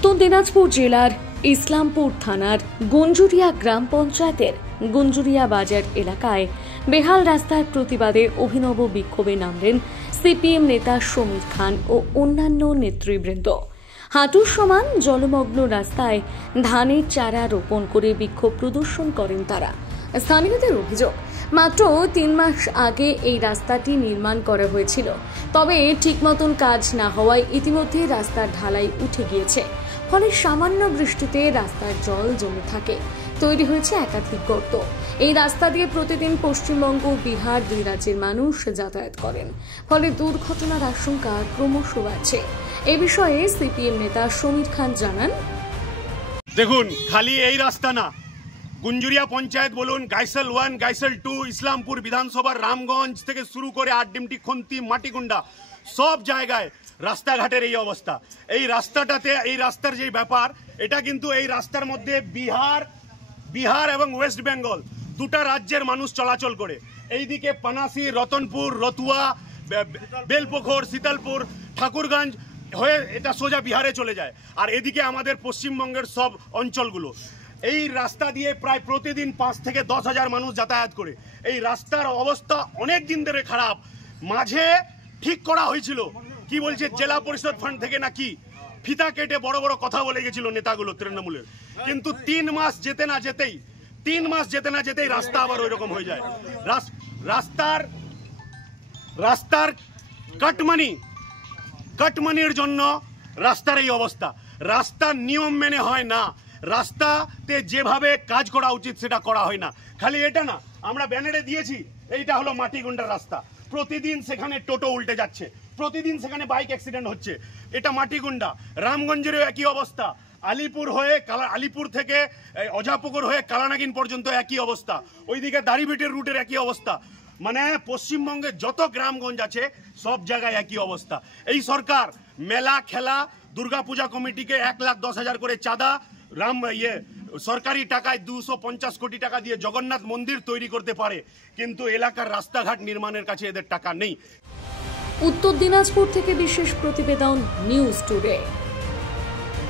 উত্তর দিনাজপুর জেলার ইসলামপুর থানার গুঞ্জুরিয়া গ্রাম পঞ্চায়েতের গুঞ্জুরিয়া বাজার এলাকায় বেহাল রাস্তার প্রতিবাদে অভিনব বিক্ষোভে নামলেন সিপিএম নেতা সমীর খান ও অন্যান্য নেতৃবৃন্দ। হাঁটুর সমান জলমগ্ন রাস্তায় ধানের চারা রোপণ করে বিক্ষোভ প্রদর্শন করেন তারা। স্থানীয়দের অভিযোগ, মাত্র 3 মাস আগে এই রাস্তাটি নির্মাণ করা হয়েছিল, তবে ঠিক মতন কাজ না হওয়ায় ইতিমধ্যে রাস্তার ঢালাই উঠে গিয়েছে। ফলে সামান্য বৃষ্টিতে রাস্তার জল জমে থাকে, তৈরি হয়েছে একাধিক গর্ত। এই রাস্তা দিয়ে প্রতিদিন পশ্চিমবঙ্গ, বিহার, 2 রাজ্যের মানুষ যাতায়াত করেন, ফলে দুর্ঘটনার আশঙ্কা ক্রমশ বাড়ছে। এ বিষয়ে সিপিএম নেতা সমীর খান জানান, দেখুন, খালি এই রাস্তা না, গুঞ্জুরিয়া পঞ্চায়েত বলুন, গাইসেল 1, গাইসেল 2, ইসলামপুর বিধানসভার রামগঞ্জ থেকে শুরু করে আটডিমটি, খন্তি, মাটিগুন্ডা, সব জায়গায় রাস্তাঘাটের এই অবস্থা। এই রাস্তাটাতে, এই রাস্তার যে ব্যাপার, এটা কিন্তু এই রাস্তার মধ্যে বিহার এবং ওয়েস্ট বেঙ্গল 2টা রাজ্যের মানুষ চলাচল করে। এইদিকে পানাসি, রতনপুর, রতুয়া, বেলপোখর, শীতলপুর, ঠাকুরগঞ্জ হয়ে এটা সোজা বিহারে চলে যায়। আর এদিকে আমাদের পশ্চিমবঙ্গের সব অঞ্চলগুলো। এই রাস্তা দিয়ে প্রায় প্রতিদিন 5 থেকে 10 হাজার মানুষ যাতায়াত করে। এই রাস্তার অবস্থা অনেক দিন ধরে খারাপ। মাঝে ঠিক করা হয়েছিল, কি বলছে, জেলা পরিষদ ফান্ড থেকে নাকি ফিতা কেটে বড় বড় কথা বলে গেছিল নেতাগুলো তৃণমূলের। কিন্তু 3 মাস যেতে না যেতেই রাস্তা আবার ওই রকম হয়ে যায়। রাস্তার কাটমানির জন্য রাস্তার এই অবস্থা। রাস্তার নিয়ম মেনে হয় না, রাস্তাতে যেভাবে কাজ করা উচিত সেটা করা হয় না। খালি এটা না, আমরা ব্যানারে দিয়েছি, এইটা হলো মাটিগুন্ডার রাস্তা। প্রতিদিন সেখানে টোটো উল্টে যাচ্ছে, প্রতিদিন সেখানে বাইক অ্যাক্সিডেন্ট হচ্ছে। এটা মাটিগুন্ডা। রামগঞ্জেরও একই অবস্থা। আলিপুর থেকে অজাপুকুর হয়ে কালানাগিন পর্যন্ত একই অবস্থা। ওইদিকে দাড়িভিটের রুটের একই অবস্থা। মানে পশ্চিমবঙ্গে যত গ্রামগঞ্জ আছে সব জায়গায় একই অবস্থা। এই সরকার মেলা, খেলা, দুর্গাপূজা কমিটিকে 1,10,000 করে চাঁদা, সরকারি টাকায় 250 কোটি টাকা দিয়ে জগন্নাথ মন্দির তৈরি করতে পারে, কিন্তু এলাকার রাস্তাঘাট নির্মাণের কাছে এদের টাকা নেই। উত্তর দিনাজপুর থেকে বিশেষ প্রতিবেদন, নিউজ টুডে।